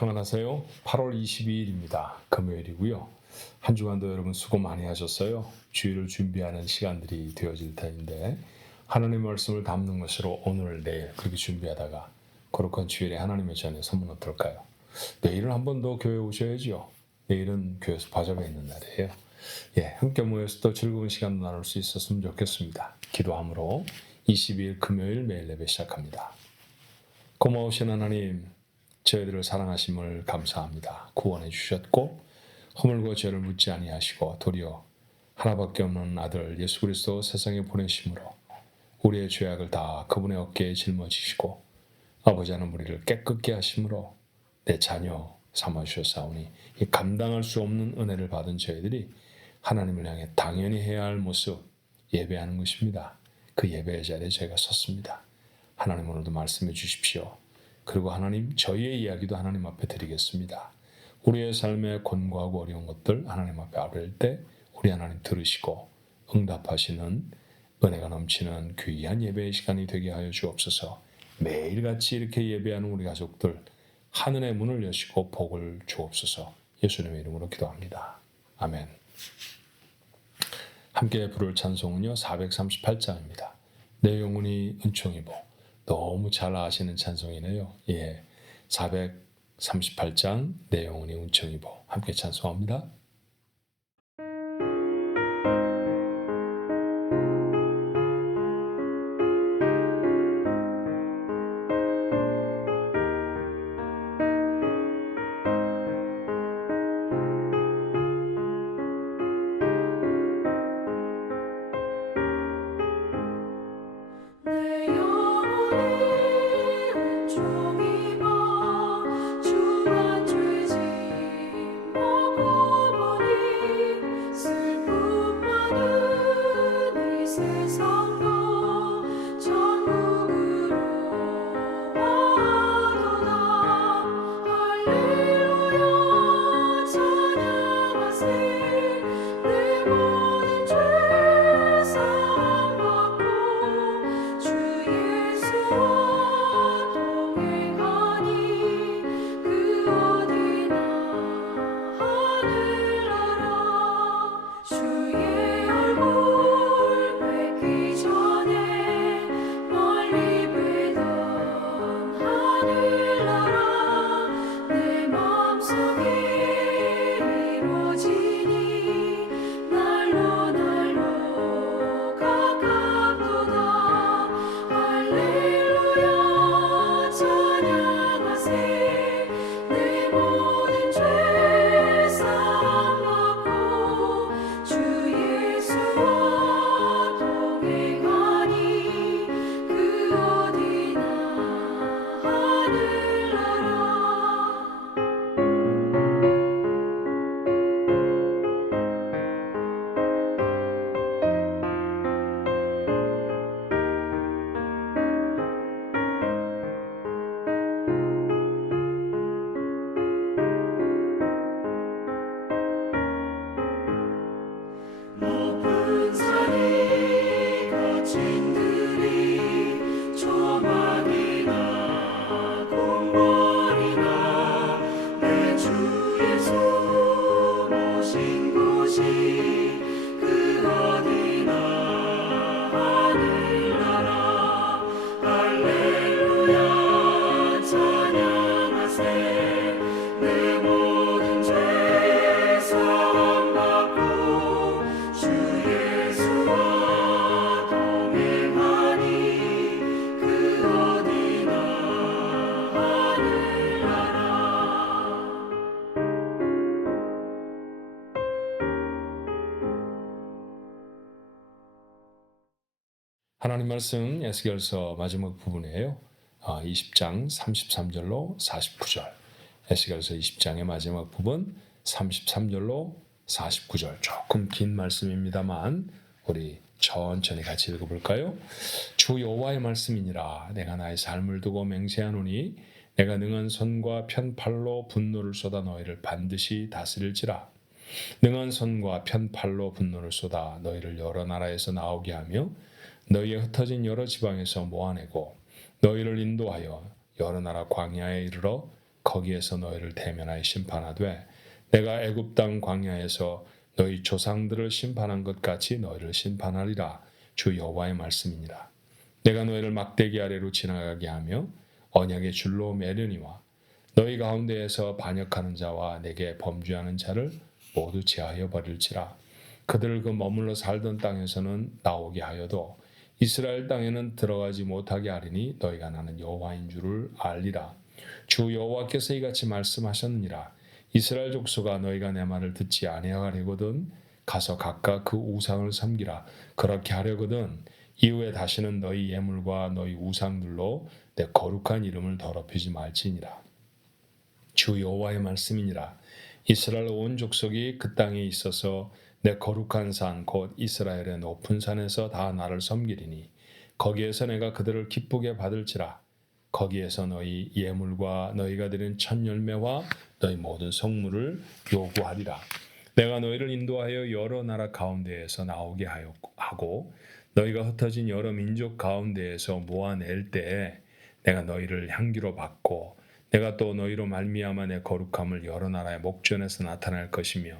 평안하세요. 8월 22일입니다. 금요일이고요. 한 주간도 여러분 수고 많이 하셨어요. 주일을 준비하는 시간들이 되어질 텐데 하나님의 말씀을 담는 것으로 오늘 내일 그렇게 준비하다가 거룩한 주일에 하나님의 전에 서면 어떨까요? 내일은 한 번 더 교회 오셔야죠. 내일은 교회에서 바자가 있는 날이에요. 함께 모여서 또 즐거운 시간 나눌 수 있었으면 좋겠습니다. 기도함으로 22일 금요일 매일 예배 시작합니다. 고마우신 하나님, 저희들을 사랑하심을 감사합니다. 구원해 주셨고 허물과 죄를 묻지 아니하시고 도리어 하나밖에 없는 아들 예수 그리스도 세상에 보내심으로 우리의 죄악을 다 그분의 어깨에 짊어지시고 아버지 하나님 우리를 깨끗게 하심으로 내 자녀 삼아주셨사오니 이 감당할 수 없는 은혜를 받은 저희들이 하나님을 향해 당연히 해야 할 모습 예배하는 것입니다. 그 예배의 자리에 저희가 섰습니다. 하나님 오늘도 말씀해 주십시오. 그리고 하나님 저희의 이야기도 하나님 앞에 드리겠습니다. 우리의 삶에 권고하고 어려운 것들 하나님 앞에 아뢰일 때 우리 하나님 들으시고 응답하시는 은혜가 넘치는 귀한 예배의 시간이 되게 하여 주옵소서. 매일같이 이렇게 예배하는 우리 가족들 하늘의 문을 여시고 복을 주옵소서. 예수님의 이름으로 기도합니다. 아멘. 함께 부를 찬송은요 438장입니다. 내 영혼이 은총이보. 너무 잘 아시는 찬송이네요. 438장 내 영혼이 은총이보. 함께 찬송합니다. 하나님 말씀 에스겔서 마지막 부분이에요. 20장 33절로 49절. 에스겔서 20장의 마지막 부분 33절로 49절. 조금 긴 말씀입니다만 우리 천천히 같이 읽어볼까요? 주 여호와의 말씀이니라. 내가 나의 삶을 두고 맹세하노니 내가 능한 손과 편팔로 분노를 쏟아 너희를 반드시 다스릴지라. 능한 손과 편팔로 분노를 쏟아 너희를 여러 나라에서 나오게 하며 너희의 흩어진 여러 지방에서 모아내고 너희를 인도하여 여러 나라 광야에 이르러 거기에서 너희를 대면하여 심판하되 내가 애굽 땅 광야에서 너희 조상들을 심판한 것 같이 너희를 심판하리라. 주 여호와의 말씀이니라. 내가 너희를 막대기 아래로 지나가게 하며 언약의 줄로 매려니와 너희 가운데에서 반역하는 자와 내게 범죄하는 자를 모두 제하여 버릴지라. 그들을 그 머물러 살던 땅에서는 나오게 하여도 이스라엘 땅에는 들어가지 못하게 하리니 너희가 나는 여호와인 줄을 알리라. 주 여호와께서 이같이 말씀하셨느니라. 이스라엘 족속아 너희가 내 말을 듣지 아니하려거든 가서 각각 그 우상을 섬기라. 그렇게 하려거든 이후에 다시는 너희 예물과 너희 우상들로 내 거룩한 이름을 더럽히지 말지니라. 주 여호와의 말씀이니라. 이스라엘 온 족속이 그 땅에 있어서 내 거룩한 산 곧 이스라엘의 높은 산에서 다 나를 섬기리니 거기에서 내가 그들을 기쁘게 받을지라. 거기에서 너희 예물과 너희가 드린 첫 열매와 너희 모든 성물을 요구하리라. 내가 너희를 인도하여 여러 나라 가운데에서 나오게 하고 너희가 흩어진 여러 민족 가운데에서 모아낼 때에 내가 너희를 향기로 받고 내가 또 너희로 말미암아 내 거룩함을 여러 나라의 목전에서 나타낼 것이며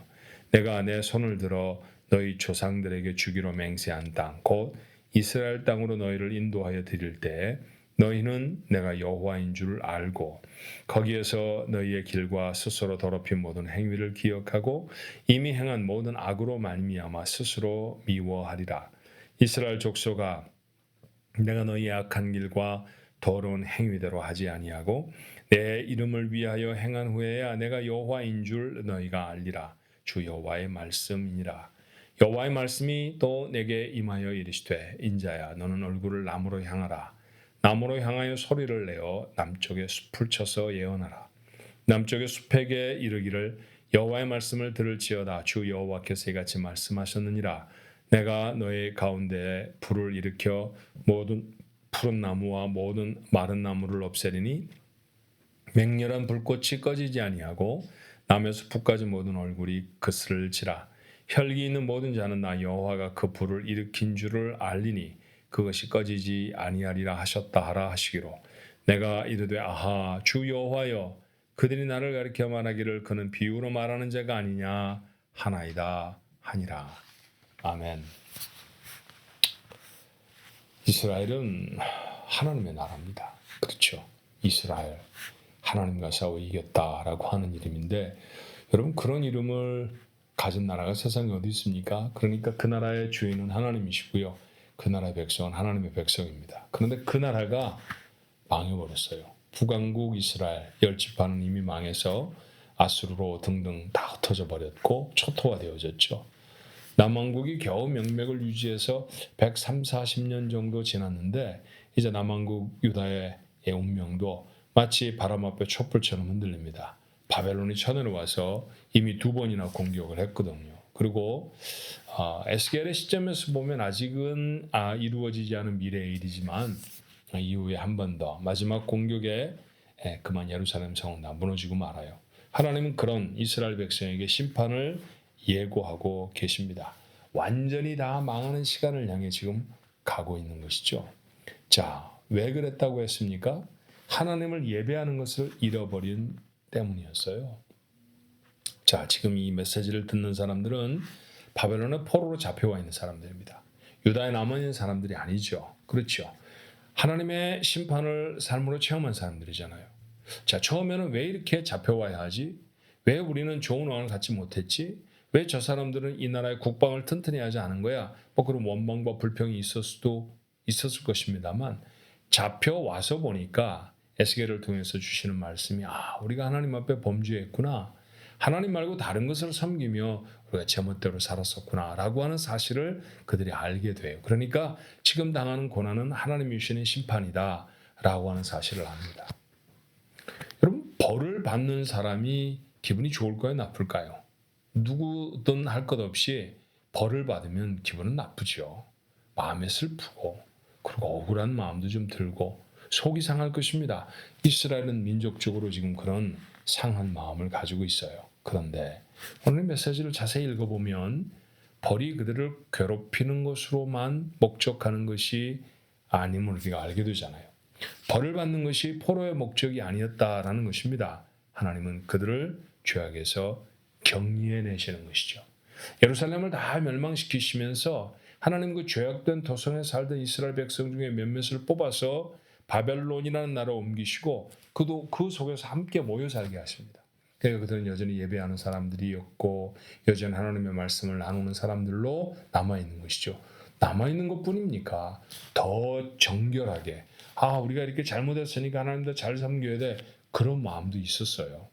내가 내 손을 들어 너희 조상들에게 주기로 맹세한 땅 곧 이스라엘 땅으로 너희를 인도하여 드릴 때에 너희는 내가 여호와인 줄 알고 거기에서 너희의 길과 스스로 더럽힌 모든 행위를 기억하고 이미 행한 모든 악으로 말미암아 스스로 미워하리라. 이스라엘 족속아 내가 너희의 악한 길과 더러운 행위대로 하지 아니하고 내 이름을 위하여 행한 후에야 내가 여호와인 줄 너희가 알리라. 주 여호와의 말씀이니라. 여호와의 말씀이 또 내게 임하여 이르시되 인자야 너는 얼굴을 남으로 향하라. 남으로 향하여 소리를 내어 남쪽의 숲을 쳐서 예언하라. 남쪽의 숲에게 이르기를 여호와의 말씀을 들을지어다. 주 여호와께서 이같이 말씀하셨느니라. 내가 너희 가운데 불을 일으켜 모든 푸른 나무와 모든 마른 나무를 없애리니 맹렬한 불꽃이 꺼지지 아니하고 남에서 북까지 모든 얼굴이 그슬을지라. 혈기 있는 모든 자는 나 여호와가 그 불을 일으킨 줄을 알리니 그것이 꺼지지 아니하리라 하셨다 하라 하시기로 내가 이르되 아하 주 여호와여 그들이 나를 가리켜 말하기를 그는 비유로 말하는 자가 아니냐 하나이다 하니라. 아멘. 이스라엘은 하나님의 나라입니다. 그렇죠. 이스라엘 하나님과 싸워 이겼다라고 하는 이름인데 여러분 그런 이름을 가진 나라가 세상에 어디 있습니까? 그러니까 그 나라의 주인은 하나님이시고요. 그 나라의 백성은 하나님의 백성입니다. 그런데 그 나라가 망해버렸어요. 북왕국 이스라엘 10지파는 이미 망해서 아수르로 등등 다 흩어져 버렸고 초토화되어졌죠. 남왕국이 겨우 명맥을 유지해서 130~140년 정도 지났는데 이제 남왕국 유다의 운명도 마치 바람 앞에 촛불처럼 흔들립니다. 바벨론이 쳐내려와서 이미 2번이나 공격을 했거든요. 그리고 에스겔의 시점에서 보면 아직은 이루어지지 않은 미래의 일이지만 이후에 한 번 더 마지막 공격에 그만 예루살렘 성은 다 무너지고 말아요. 하나님은 그런 이스라엘 백성에게 심판을 예고하고 계십니다. 완전히 다 망하는 시간을 향해 지금 가고 있는 것이죠. 자, 왜 그랬다고 했습니까? 하나님을 예배하는 것을 잃어버린 때문이었어요. 자, 지금 이 메시지를 듣는 사람들은 바벨론의 포로로 잡혀와 있는 사람들입니다. 유다에 남아있는 사람들이 아니죠. 그렇죠. 하나님의 심판을 삶으로 체험한 사람들이잖아요. 자, 처음에는 왜 이렇게 잡혀와야 하지? 왜 우리는 좋은 왕을 갖지 못했지? 왜 저 사람들은 이 나라의 국방을 튼튼히 하지 않은 거야? 그런 원망과 불평이 있었을 것입니다만 잡혀와서 보니까 에스겔을 통해서 주시는 말씀이 우리가 하나님 앞에 범죄했구나. 하나님 말고 다른 것을 섬기며 우리가 제멋대로 살았었구나 라고 하는 사실을 그들이 알게 돼요. 그러니까 지금 당하는 고난은 하나님이 주시는 심판이다 라고 하는 사실을 압니다. 여러분 벌을 받는 사람이 기분이 좋을까요? 나쁠까요? 누구든 할 것 없이 벌을 받으면 기분은 나쁘죠. 마음에 슬프고 그리고 억울한 마음도 좀 들고 속이 상할 것입니다. 이스라엘은 민족적으로 지금 그런 상한 마음을 가지고 있어요. 그런데 오늘 메시지를 자세히 읽어보면 벌이 그들을 괴롭히는 것으로만 목적하는 것이 아님을 우리가 알게 되잖아요. 벌을 받는 것이 포로의 목적이 아니었다라는 것입니다. 하나님은 그들을 죄악에서 격리해내시는 것이죠. 예루살렘을 다 멸망시키시면서 하나님 그 죄악된 도성에 살던 이스라엘 백성 중에 몇몇을 뽑아서 바벨론이라는 나라로 옮기시고 그 속에서 함께 모여 살게 하십니다. 그러니까 그들은 여전히 예배하는 사람들이었고 여전히 하나님의 말씀을 나누는 사람들로 남아있는 것이죠. 남아있는 것뿐입니까? 더 정결하게 우리가 이렇게 잘못했으니까 하나님도 잘 섬겨야 돼. 그런 마음도 있었어요.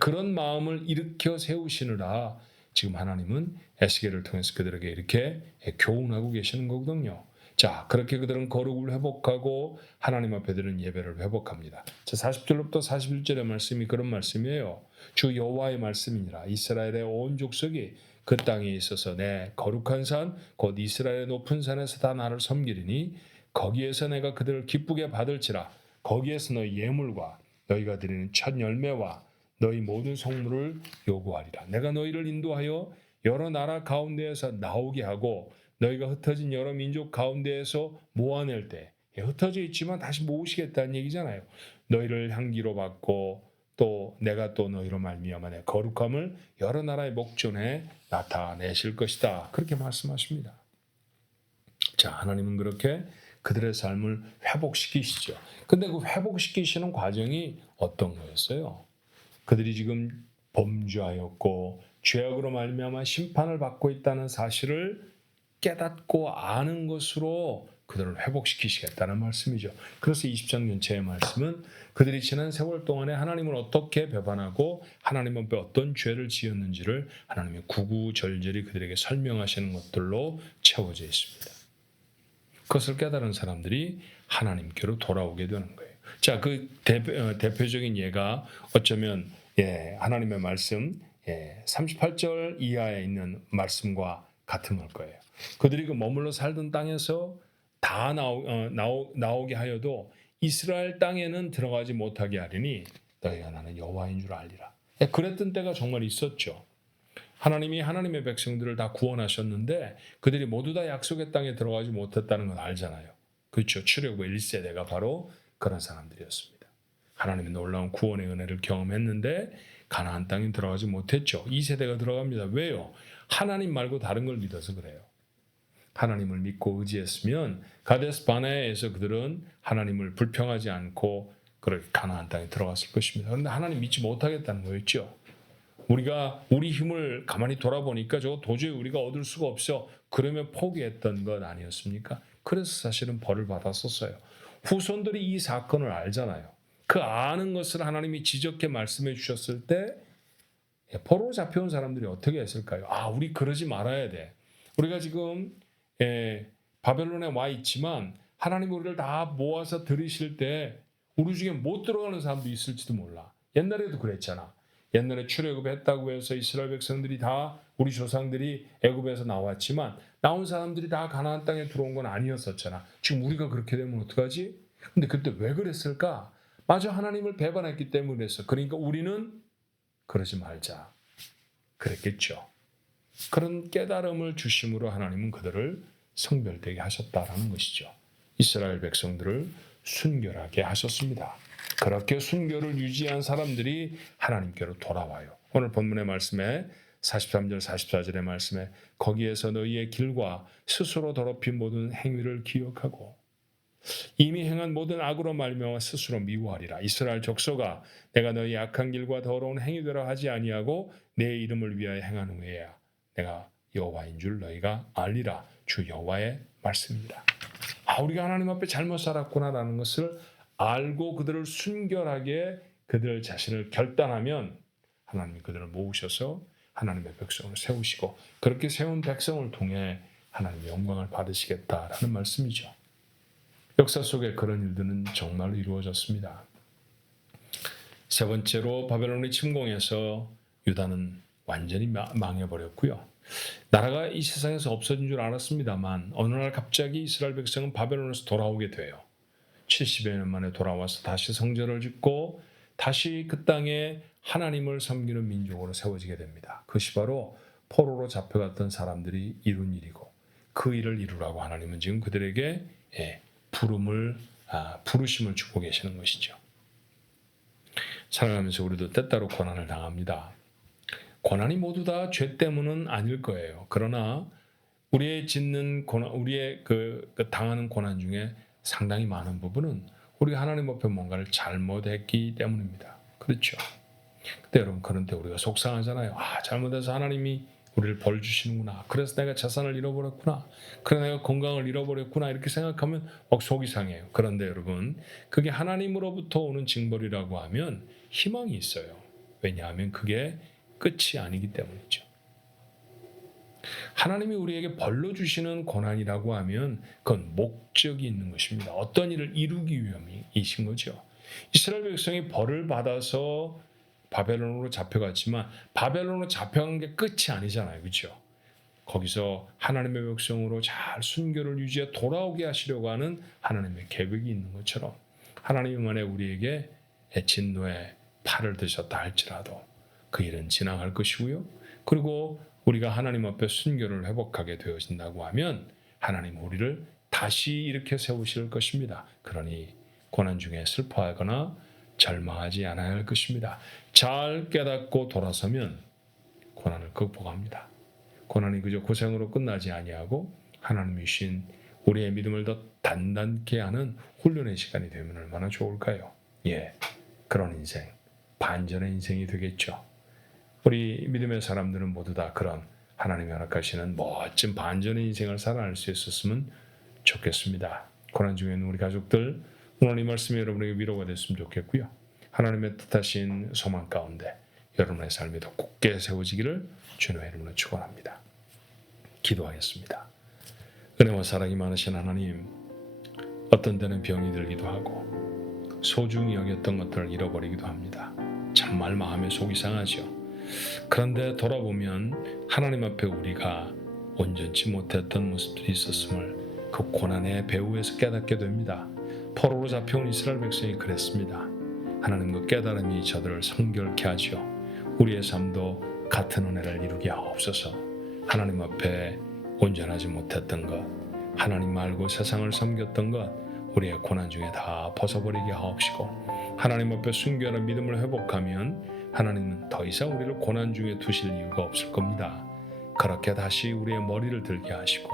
그런 마음을 일으켜 세우시느라 지금 하나님은 에스겔을 통해서 그들에게 이렇게 교훈하고 계시는 거거든요. 자, 그렇게 그들은 거룩을 회복하고 하나님 앞에 드리는 예배를 회복합니다. 자, 40절부터 41절의 말씀이 그런 말씀이에요. 주 여호와의 말씀이니라. 이스라엘의 온 족속이 그 땅에 있어서 내 거룩한 산 곧 이스라엘의 높은 산에서 다 나를 섬기리니 거기에서 내가 그들을 기쁘게 받을지라. 거기에서 너희 예물과 너희가 드리는 첫 열매와 너희 모든 성물을 요구하리라. 내가 너희를 인도하여 여러 나라 가운데에서 나오게 하고 너희가 흩어진 여러 민족 가운데에서 모아낼 때 흩어져 있지만 다시 모으시겠다는 얘기잖아요. 너희를 향기로 받고 또 내가 또 너희로 말미암아 내 거룩함을 여러 나라의 목전에 나타내실 것이다. 그렇게 말씀하십니다. 자, 하나님은 그렇게 그들의 삶을 회복시키시죠. 근데 그 회복시키시는 과정이 어떤 거였어요? 그들이 지금 범죄하였고 죄악으로 말미암아 심판을 받고 있다는 사실을 깨닫고 아는 것으로 그들을 회복시키시겠다는 말씀이죠. 그래서 20장 전체의 말씀은 그들이 지난 세월 동안에 하나님을 어떻게 배반하고 하나님 앞에 어떤 죄를 지었는지를 하나님이 구구절절히 그들에게 설명하시는 것들로 채워져 있습니다. 그것을 깨달은 사람들이 하나님께로 돌아오게 되는 거예요. 자, 그 대표적인 예가 어쩌면 하나님의 말씀 38절 이하에 있는 말씀과 같은 걸 거예요. 그들이 그 머물러 살던 땅에서 다 나오게 하여도 이스라엘 땅에는 들어가지 못하게 하리니 너희가 나는 여호와인 줄 알리라. 그랬던 때가 정말 있었죠. 하나님이 하나님의 백성들을 다 구원하셨는데 그들이 모두 다 약속의 땅에 들어가지 못했다는 건 알잖아요. 그렇죠. 출애굽의 1세대가 바로 그런 사람들이었습니다. 하나님의 놀라운 구원의 은혜를 경험했는데 가나안 땅에 들어가지 못했죠. 2세대가 들어갑니다. 왜요? 하나님 말고 다른 걸 믿어서 그래요. 하나님을 믿고 의지했으면 가데스 바네아에서 그들은 하나님을 불평하지 않고 그렇게 가나안 땅에 들어갔을 것입니다. 그런데 하나님 믿지 못하겠다는 거였죠. 우리가 우리 힘을 가만히 돌아보니까 저거 도저히 우리가 얻을 수가 없어. 그러면 포기했던 것 아니었습니까? 그래서 사실은 벌을 받았었어요. 후손들이 이 사건을 알잖아요. 그 아는 것을 하나님이 지적해 말씀해 주셨을 때 포로로 잡혀온 사람들이 어떻게 했을까요? 우리 그러지 말아야 돼. 우리가 지금 바벨론에 와 있지만 하나님 우리를 다 모아서 들이실 때 우리 중에 못 들어가는 사람도 있을지도 몰라. 옛날에도 그랬잖아. 옛날에 출애굽했다고 해서 이스라엘 백성들이 다 우리 조상들이 애굽에서 나왔지만 나온 사람들이 다 가나안 땅에 들어온 건 아니었었잖아. 지금 우리가 그렇게 되면 어떡하지? 근데 그때 왜 그랬을까? 마저 하나님을 배반했기 때문에 그랬어. 그러니까 우리는 그러지 말자. 그랬겠죠. 그런 깨달음을 주심으로 하나님은 그들을 성별되게 하셨다라는 것이죠. 이스라엘 백성들을 순결하게 하셨습니다. 그렇게 순결을 유지한 사람들이 하나님께로 돌아와요. 오늘 본문의 말씀에 43절 44절의 말씀에 거기에서 너희의 길과 스스로 더럽힌 모든 행위를 기억하고 이미 행한 모든 악으로 말미암아 스스로 미워하리라. 이스라엘 족속아 내가 너희 악한 길과 더러운 행위대로 하지 아니하고 내 이름을 위하여 행한 후에야 내가 여호와인 줄 너희가 알리라. 주 여호와의 말씀입니다. 우리가 하나님 앞에 잘못 살았구나라는 것을 알고 그들을 순결하게 그들 자신을 결단하면 하나님이 그들을 모으셔서 하나님의 백성을 세우시고 그렇게 세운 백성을 통해 하나님의 영광을 받으시겠다라는 말씀이죠. 역사 속에 그런 일들은 정말로 이루어졌습니다. 세 번째로 바벨론이 침공해서 유다는 완전히 망해버렸고요. 나라가 이 세상에서 없어진 줄 알았습니다만 어느 날 갑자기 이스라엘 백성은 바벨론에서 돌아오게 돼요. 70여 년 만에 돌아와서 다시 성전을 짓고 다시 그 땅에 하나님을 섬기는 민족으로 세워지게 됩니다. 그것이 바로 포로로 잡혀갔던 사람들이 이룬 일이고 그 일을 이루라고 하나님은 지금 그들에게 부르심을 주고 계시는 것이죠. 살아가면서 우리도 때때로 고난을 당합니다. 고난이 모두 다 죄 때문은 아닐 거예요. 그러나 우리의 짓는 고난, 우리의 당하는 고난 중에 상당히 많은 부분은 우리가 하나님 앞에 뭔가를 잘못했기 때문입니다. 그렇죠? 근데 여러분, 그런 때 우리가 속상하잖아요. 잘못해서 하나님이 우리를 벌 주시는구나. 그래서 내가 재산을 잃어버렸구나. 그래서 내가 건강을 잃어버렸구나. 이렇게 생각하면 막 속이 상해요. 그런데 여러분, 그게 하나님으로부터 오는 징벌이라고 하면 희망이 있어요. 왜냐하면 그게 끝이 아니기 때문이죠. 하나님이 우리에게 벌로 주시는 고난이라고 하면 그건 목적이 있는 것입니다. 어떤 일을 이루기 위함이신 거죠. 이스라엘 백성이 벌을 받아서 바벨론으로 잡혀갔지만 바벨론으로 잡혀간 게 끝이 아니잖아요. 그렇죠? 거기서 하나님의 백성으로 잘 순교를 유지해 돌아오게 하시려고 하는 하나님의 계획이 있는 것처럼 하나님이 만에 우리에게 진노의 팔을 드셨다 할지라도 그 일은 지나갈 것이고요. 그리고 우리가 하나님 앞에 순교를 회복하게 되어진다고 하면 하나님 우리를 다시 일으켜 세우실 것입니다. 그러니 고난 중에 슬퍼하거나 절망하지 않아야 할 것입니다. 잘 깨닫고 돌아서면 고난을 극복합니다. 고난이 그저 고생으로 끝나지 아니하고 하나님이 주신 우리의 믿음을 더 단단케 하는 훈련의 시간이 되면 얼마나 좋을까요? 그런 인생, 반전의 인생이 되겠죠. 우리 믿음의 사람들은 모두 다 그런 하나님이 허락하시는 멋진 반전의 인생을 살아갈 수 있었으면 좋겠습니다. 고난 중에는 우리 가족들, 오늘 이 말씀이 여러분에게 위로가 됐으면 좋겠고요. 하나님의 뜻하신 소망 가운데 여러분의 삶이 더 굳게 세워지기를 주님의 이름으로 축원합니다. 기도하겠습니다. 은혜와 사랑이 많으신 하나님, 어떤 때는 병이 들기도 하고 소중히 여겼던 것들을 잃어버리기도 합니다. 정말 마음에 속이 상하죠. 그런데 돌아보면 하나님 앞에 우리가 온전치 못했던 모습들이 있었음을 그 고난의 배후에서 깨닫게 됩니다. 포로로 잡혀온 이스라엘 백성이 그랬습니다. 하나님 그 깨달음이 저들을 성결케 하죠. 우리의 삶도 같은 은혜를 이루게 하옵소서. 하나님 앞에 온전하지 못했던 것, 하나님 말고 세상을 섬겼던 것, 우리의 고난 중에 다 벗어버리게 하옵시고 하나님 앞에 순교하는 믿음을 회복하면 하나님은 더 이상 우리를 고난 중에 두실 이유가 없을 겁니다. 그렇게 다시 우리의 머리를 들게 하시고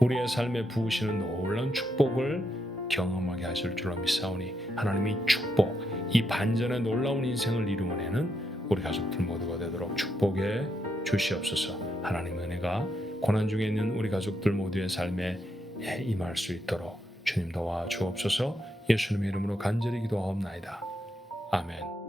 우리의 삶에 부으시는 놀라운 축복을 경험하게 하실 줄로 믿사오니 하나님의 축복, 이 반전의 놀라운 인생을 이루어내는 우리 가족들 모두가 되도록 축복해 주시옵소서. 하나님의 은혜가 고난 중에 있는 우리 가족들 모두의 삶에 임할 수 있도록 주님 도와 주옵소서. 예수님의 이름으로 간절히 기도하옵나이다. 아멘.